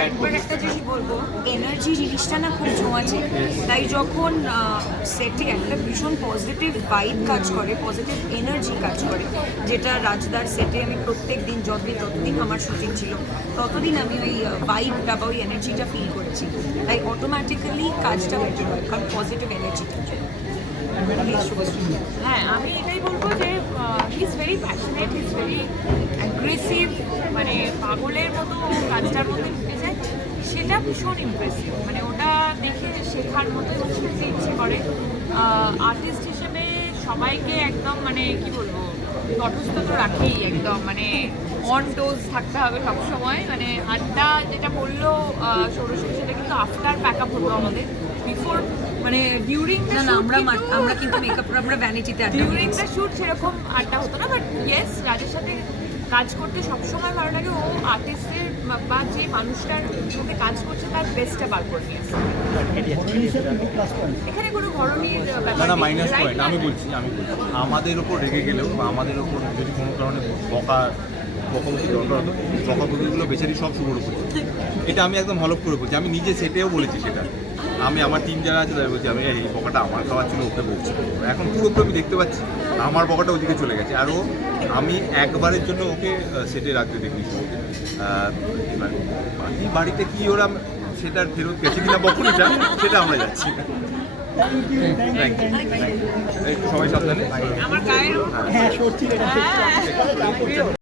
একবার একটা জিনিস বলব এনার্জি জিনিসটা না খুব ছোঁয়াছে তাই যখন সেটে একটা ভীষণ পজিটিভ ভাইব কাজ করে পজিটিভ এনার্জি কাজ করে যেটা রাজদার সেটে আমি প্রত্যেক দিন যতদিন ততদিন আমার শুটিং ছিল ততদিন আমি ওই ভাইবটা বা ওই এনার্জিটা ফিল করেছি। তাই অটোমেটিক্যালি কাজটা বেটার হয় কারণ পজিটিভ এনার্জিটা হ্যাঁ আমি এটাই বলব যে he is very passionate he is very aggressive মানে পাগলের মতো কাজটার মধ্যে ঢুকে যায় সেটা ভীষণ ইমপ্রেসিভ মানে ওটা দেখে শেখার মতো এবং শিখতে ইচ্ছে করে। আর্টিস্ট হিসেবে সবাইকে একদম মানে কি বলব তটস্থ তো রাখেই একদম। মানে অন টোজ থাকতে হবে সবসময়। মানে আড্ডা যেটা বলল সৌরশী সেটা কিন্তু আফটার প্যাক আপ হতো আমাদের। বিফোর মানে ডিউরিং না না আমরা আমরা কিন্তু মেকআপ আমরা ভ্যানিটিতে আড্ডা ডিউরিং দ্য শুট সেরকম আড্ডা হতো না বাট ইয়েস রাজের সাথে কাজ করতে সবসময় ভালো লাগে। ও আর্টিস্টের বা যে মানুষটার সাথে কাজ করছে তার বেস্টটা বার করে নিয়ে আসে। এখানে কোনো ধরনের না না মাইনাস পয়েন্ট আমি বলছি আমি বলছি। আমাদের ওপর রেগে গেলেও বা আমাদের ওপর যদি কোনো কারণে বকা বকাবকি দরকার বকাবকিগুলো বেচারি সব শুরু করে এটা আমি একদম হলপ করে বলছি। আমি নিজে সেটেও বলেছি সেটা। আমি আমার টিম যারা আছে তাদের বলছি আমি এই বকাটা আমার খাওয়ার ছিল ওকে বলছি। এখন পুরোপুরি আমি দেখতে পাচ্ছি আমার বকাটা ওদিকে চলে গেছে। আর ও আমি একবারের জন্য ওকে সেটে রাখতে এবার বাকি বাড়িতে কি ওরা সেটার ফেরত গেছে কিনা বকুনিটা সেটা আমরা যাচ্ছি সবাই সাবধানে।